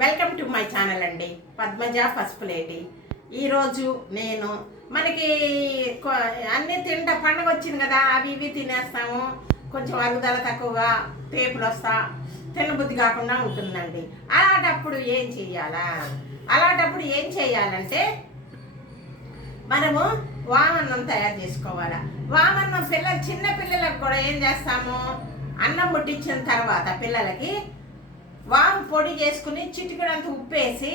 Welcome to my channel అండి. Padmaja lady ఈరోజు నేను మనకి అన్ని తింటా పండగ వచ్చింది కదా అవి ఇవి తినేస్తాము. కొంచెం అరుగుదల తక్కువగా టేపులు వస్తా తినబుద్ధి కాకుండా ఉంటుందండి. అలాంటప్పుడు ఏం చెయ్యాలా? అలాంటప్పుడు ఏం చేయాలంటే మనము వామన్నం తయారు చేసుకోవాలా. వామన్నం పిల్లలు చిన్న పిల్లలకు కూడా ఏం చేస్తాము? అన్నం ముట్టించిన తర్వాత పిల్లలకి వాము పొడి చేసుకుని చిటికడంత ఉప్పేసి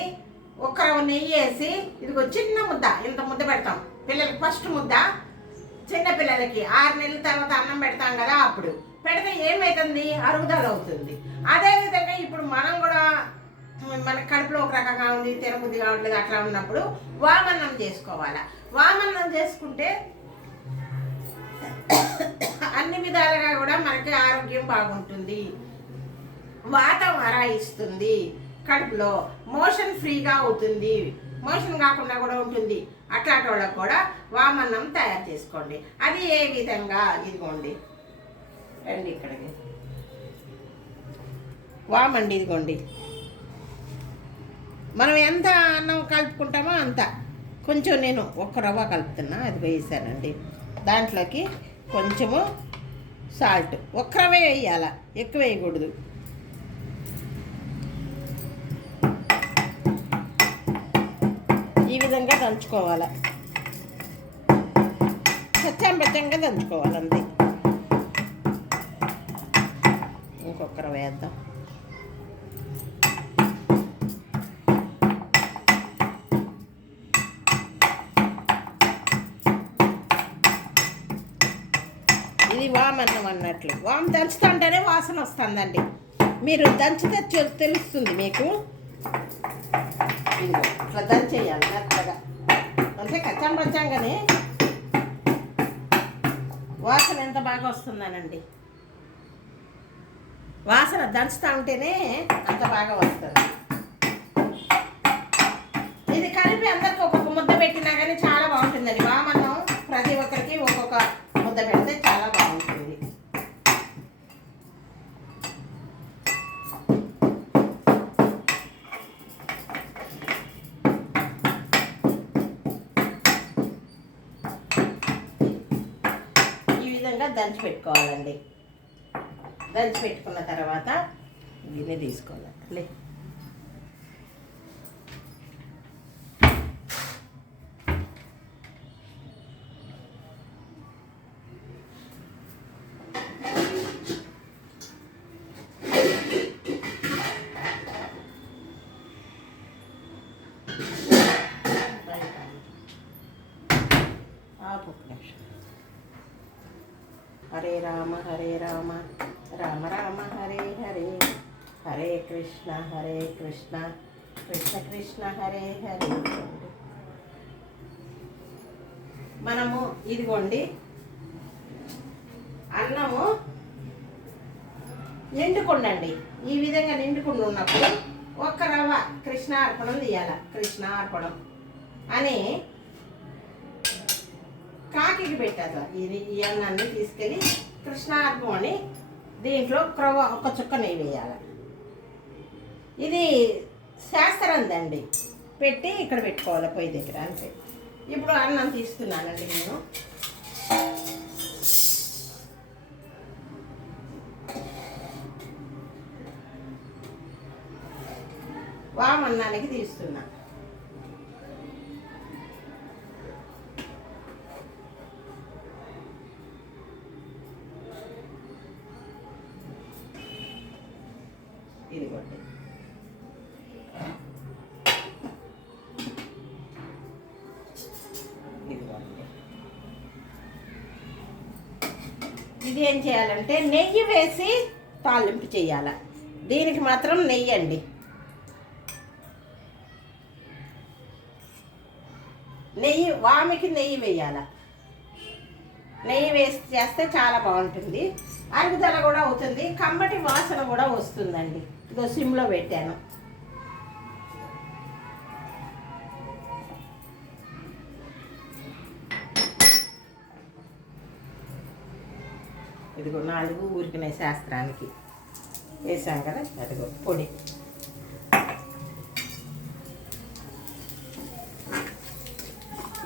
ఒక నెయ్యి వేసి ఇదిగో చిన్న ముద్ద ఇంత ముద్ద పెడతాం. పిల్లలకి ఫస్ట్ ముద్ద చిన్న పిల్లలకి ఆరు నెలల తర్వాత అన్నం పెడతాం కదా అప్పుడు. పెడితే ఏమవుతుంది అరుగుదల అవుతుంది. అదేవిధంగా ఇప్పుడు మనం కూడా మన కడుపులో ఒక రకంగా ఉంది తినబుద్ధి కావట్లేదు అట్లా ఉన్నప్పుడు వామన్నం చేసుకోవాలా. వామన్నం చేసుకుంటే అన్ని విధాలుగా కూడా మనకి ఆరోగ్యం బాగుంటుంది. వాతం అరాయిస్తుంది కడుపులో మోషన్ ఫ్రీగా అవుతుంది. మోషన్ కాకుండా కూడా ఉంటుంది. అట్లాంటి వాళ్ళకు కూడా వామన్నం తయారు చేసుకోండి. అది ఏ విధంగా? ఇదిగోండి. రండి ఇక్కడికి. వామండి ఇదిగోండి. మనం ఎంత అన్నం కలుపుకుంటామో అంత. కొంచెం నేను ఒక్క రవ్వ కలుపుతున్నా. అది వేసానండి. దాంట్లోకి కొంచెము సాల్ట్. ఒక్క రవ్వ వేయాల? ఎక్కువ వేయకూడదు ఈ విధంగా దంచుకోవాలి? సత్యం దంచుకోవాలి అంతే. ఇంకొకరు వేద్దాం. ఇది వామన్నం అన్నట్లు. వామ్ దంచుతుంటేనే వాసన వస్తుందండి. మీరు దంచితే తెలుస్తుంది మీకు. ఇదిగో ఇట్లా దంచేయాలి మెత్తగా. అంటే కచ్చం కానీ వాసన ఎంత బాగా వస్తుందనండి. వాసన దంచుతా ఉంటేనే అంత బాగా వస్తుంది ఇది కలిపి అందరికి ఒక్కొక్క ముద్ద పెట్టినా కానీ చాలా బాగుంటుందండి వామన్నం ప్రతి ఒక్కరికి ఒక్కొక్క ముద్ద పెడితే చాలా బాగుంటుంది ఈ విధంగా దంచి పెట్టుకోవాలండి. దంచి పెట్టుకున్న తర్వాత గిన్నె తీసుకోవాలి హరే రామ హరే రామ రామ రామ హరే హరే హరే కృష్ణ హరే కృష్ణ కృష్ణ కృష్ణ హరే హరే. మనము ఇదిగోండి అన్నము నిండుకుండండి. ఈ విధంగా నిండుకుండు ఉన్నప్పుడు ఒక్క రవ్వ కృష్ణార్పణం తీయాల. కృష్ణార్పణం అని కాకికి పెట్టారు ఇది ఈ అన్నాన్ని తీసుకెళ్ళి కృష్ణార్పం అని దీంట్లో క్రవ ఒక చుక్క నెయ్యి వేయాలి. ఇది శాస్త్రందండి. పెట్టి ఇక్కడ పెట్టుకోవాలి పొయ్యి దగ్గర అంతే. ఇప్పుడు అన్నం తీస్తున్నానండి నేను. వామన్నానికి తీస్తున్నాను ఇది ఏం చేయాలంటే నెయ్యి వేసి తాలింపు చేయాల. దీనికి మాత్రం నెయ్యి అండి నెయ్యి వామికి నెయ్యి వేయాల. నెయ్యి వేసి చేస్తే చాలా బాగుంటుంది. అరుగుదల కూడా అవుతుంది. కమ్మటి వాసన కూడా వస్తుందండి. ఇదో సిమ్లో పెట్టాను. ఇదిగో నాలుగు ఊరికిన శాస్త్రానికి వేసాం కదా అదిగో పొడి.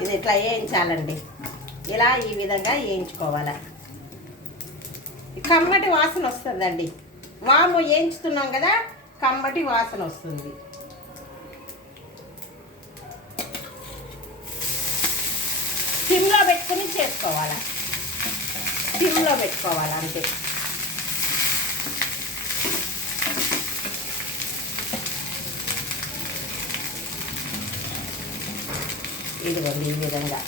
ఇది ఇట్లా వేయించాలండి. ఇలా ఈ విధంగా వేయించుకోవాలి. కమ్మటి వాసన వస్తుందండి. వాము వేయించుతున్నాం కదా కమ్మటి వాసన వస్తుంది. సిమ్లో పెట్టుకుని చేసుకోవాలి. సిమ్లో పెట్టుకోవాలి అంతే. ఇదిగోండి ఈ విధంగా.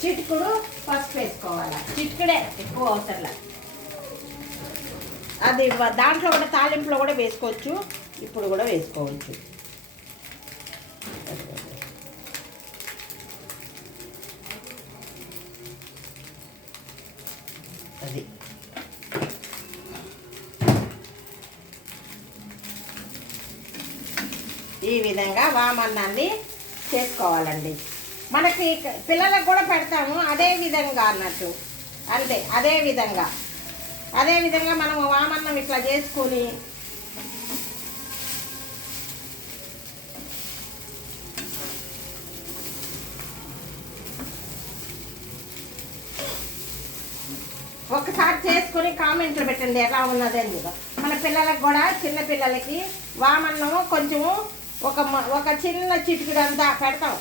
చిటుకుడు పసుపు వేసుకోవాలి? చిటుకుడే ఎక్కువ అవసరం అది దాంట్లో కూడా తాలింపులో కూడా వేసుకోవచ్చు. ఇప్పుడు కూడా వేసుకోవచ్చు. అది. ఈ విధంగా వామన్నాన్ని చేసుకోవాలండి. మనకి పిల్లలకు కూడా పెడతాము అదే విధంగా అన్నట్టు. అంతే అదే విధంగా. అదే విధంగా మనం వామన్నం ఇట్లా చేసుకొని ఒకసారి చేసుకొని కామెంట్లు పెట్టండి ఎలా ఉన్నది అని కూడా. మన పిల్లలకు కూడా చిన్న పిల్లలకి వామన్నము కొంచెము ఒక ఒక చిన్న చిటికెడు పెడతాం.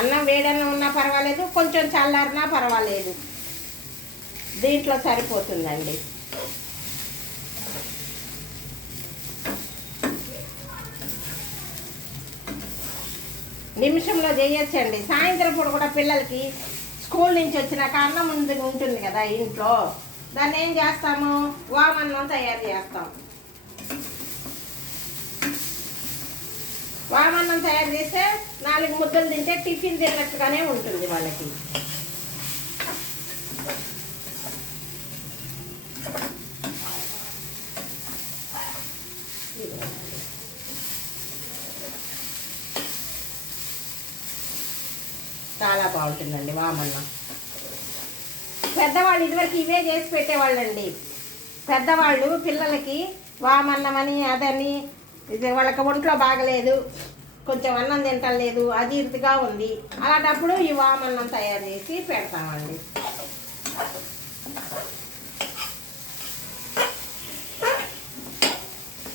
అన్నం వేడన్నం ఉన్నా పర్వాలేదు కొంచెం చల్లారినా పర్వాలేదు. దీంట్లో సరిపోతుందండి. నిమిషంలో చేయొచ్చండి. సాయంత్రం పూట కూడా పిల్లలకి స్కూల్ నుంచి వచ్చినాక అన్నం ముందు ఉంటుంది కదా ఇంట్లో. దాన్ని ఏం చేస్తాము? వామన్నం తయారు చేస్తాం. వామన్నం తయారు చేస్తే నాలుగు ముద్దలు తింటే టిఫిన్ తిన్నట్టుగానే ఉంటుంది వాళ్ళకి. చాలా బాగుంటుందండి వామన్నం. పెద్దవాళ్ళు ఇదివరకు ఇవే చేసి పెట్టేవాళ్ళండి. పెద్దవాళ్ళు పిల్లలకి వామన్నమని అదని ఇది వాళ్ళకి ఒంట్లో బాగలేదు కొంచెం అన్నం తింటలేదు అజీర్తిగా ఉంది. అలాంటప్పుడు ఈ వామన్నం తయారు చేసి పెడతామండి.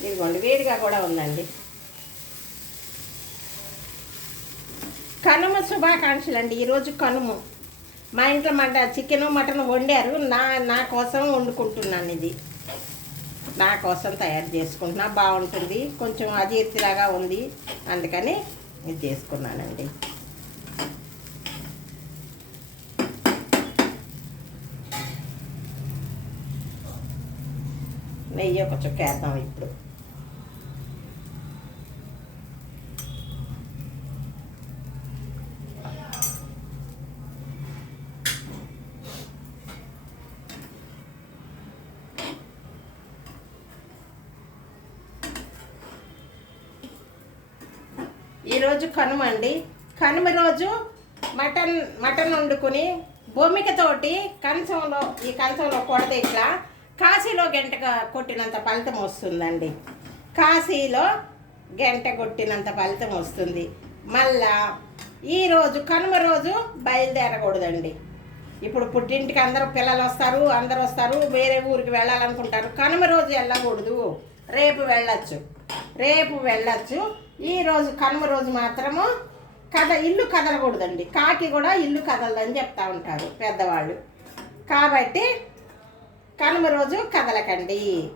ఇదిగోండి వేడిగా కూడా ఉందండి. కనుమ శుభాకాంక్షలు అండి ఈరోజు కనుము. మా ఇంట్లో మంట చికెన్ మటన్ వండారు. నా నా కోసం వండుకుంటున్నాను ఇది. నా కోసం తయారు చేసుకుంటున్నా బాగుంటుంది. కొంచెం అజీర్తిలాగా ఉంది. అందుకని ఇది చేసుకున్నానండి. నెయ్యి ఒక చుక్క వేద్దాం ఇప్పుడు. ఈరోజు కనుమ అండి. కనుమ రోజు మటన్ మటన్ వండుకుని భూమికతోటి కంచంలో ఈ కంచంలో కొడితే ఇట్లా కాశీలో గంట కొట్టినంత ఫలితం వస్తుందండి. కాశీలో గంట కొట్టినంత ఫలితం వస్తుంది. మళ్ళా ఈరోజు కనుమ రోజు బయలుదేరకూడదండి. ఇప్పుడు పుట్టింటికి అందరూ పిల్లలు వస్తారు అందరు వస్తారు వేరే ఊరికి వెళ్ళాలనుకుంటారు. కనుమ రోజు వెళ్ళకూడదు. రేపు వెళ్ళచ్చు. రేపు వెళ్ళచ్చు. ఈ రోజు కనుమ రోజు మాత్రము కథ ఇల్లు కదలకూడదండి. కాకి కూడా ఇల్లు కదలదని చెప్తా ఉంటారు పెద్దవాళ్ళు. కాబట్టి కనుమ రోజు కదలకండి.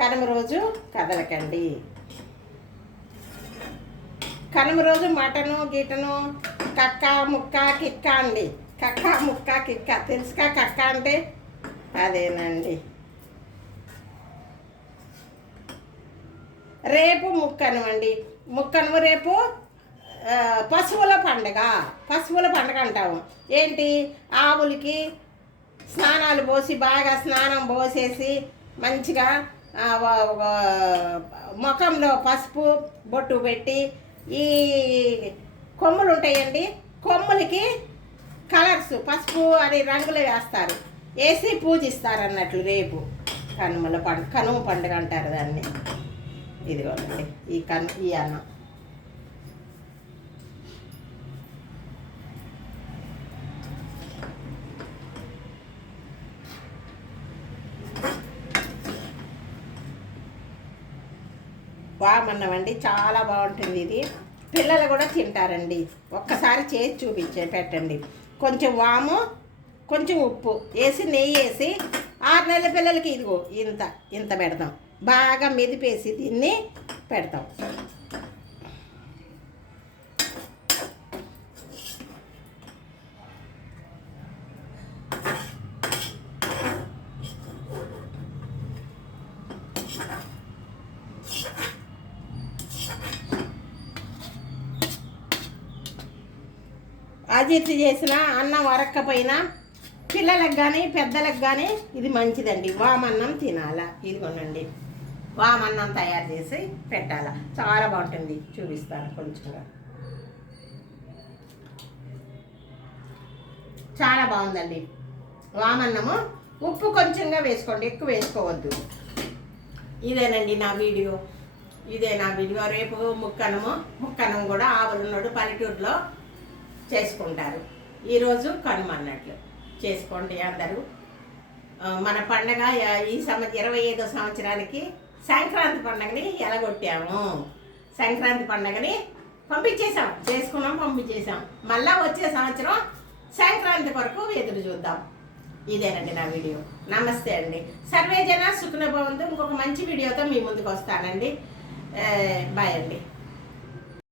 కనుమ రోజు కదలకండి. కనుమ రోజు మటను గీటను కక్క ముక్క కిక్క అండి. కక్క ముక్క కిక్క. తెలుసుకా కక్క అంటే? అదేనండి. రేపు ముక్కను అండి ముక్కను రేపు పశువుల పండగ. పశువుల పండగ అంటాము. ఏంటి? ఆవులకి స్నానాలు పోసి బాగా స్నానం పోసేసి మంచిగా ముఖంలో పసుపు బొట్టు పెట్టి ఈ కొమ్ములు ఉంటాయండి. కొమ్ములకి కలర్స్ పసుపు అని రంగులు వేస్తారు. వేసి పూజిస్తారు అన్నట్లు రేపు కనుమల పండుగ కనుమ పండుగ అంటారు దాన్ని. ఇదిగోనండి. ఈ కన్ ఈ అన్నం. వామన్నం అండి చాలా బాగుంటుంది ఇది. పిల్లలు కూడా తింటారండి. ఒక్కసారి చేసి చూపించే పెట్టండి. కొంచెం వాము కొంచెం ఉప్పు. వేసి నెయ్యి వేసి ఆరు నెలల పిల్లలకి ఇదిగో ఇంత ఇంత పెడదాం. బాగా మెదిపేసి దీన్ని పెడతాం. అజీర్తి చేసిన అన్నం వరక్కపోయినా పిల్లలకు కానీ పెద్దలకు కానీ ఇది మంచిదండి. వామన్నం తినాలా. ఇదిగోనండి. వామన్నం తయారు చేసి పెట్టాలా. చాలా బాగుంటుంది. చూపిస్తాను కొంచెంగా. చాలా బాగుందండి. వామన్నము ఉప్పు కొంచెంగా వేసుకోండి. ఎక్కువ వేసుకోవద్దు. ఇదేనండి నా వీడియో. ఇదే నా వీడియో. రేపు ముక్కనము ముక్కనం కూడా ఆవులున్నాడు పల్లెటూరులో చేసుకుంటారు. ఈరోజు కనుమ అన్నట్లు. చేసుకోండి అందరూ. మన పండగ ఈ సంవత్సరం ఇరవై ఐదో సంవత్సరానికి సంక్రాంతి పండగని ఎలగొట్టాము. సంక్రాంతి పండగని పంపించేసాం చేసుకున్నాం పంపించేసాం మళ్ళా వచ్చే సంవత్సరం సంక్రాంతి కొరకు ఎదురు చూద్దాం. ఇదేనండి నా వీడియో. నమస్తే అండి. సర్వేజన జన ఇంకొక మంచి వీడియోతో మీ ముందుకు వస్తానండి. బాయ్ అండి.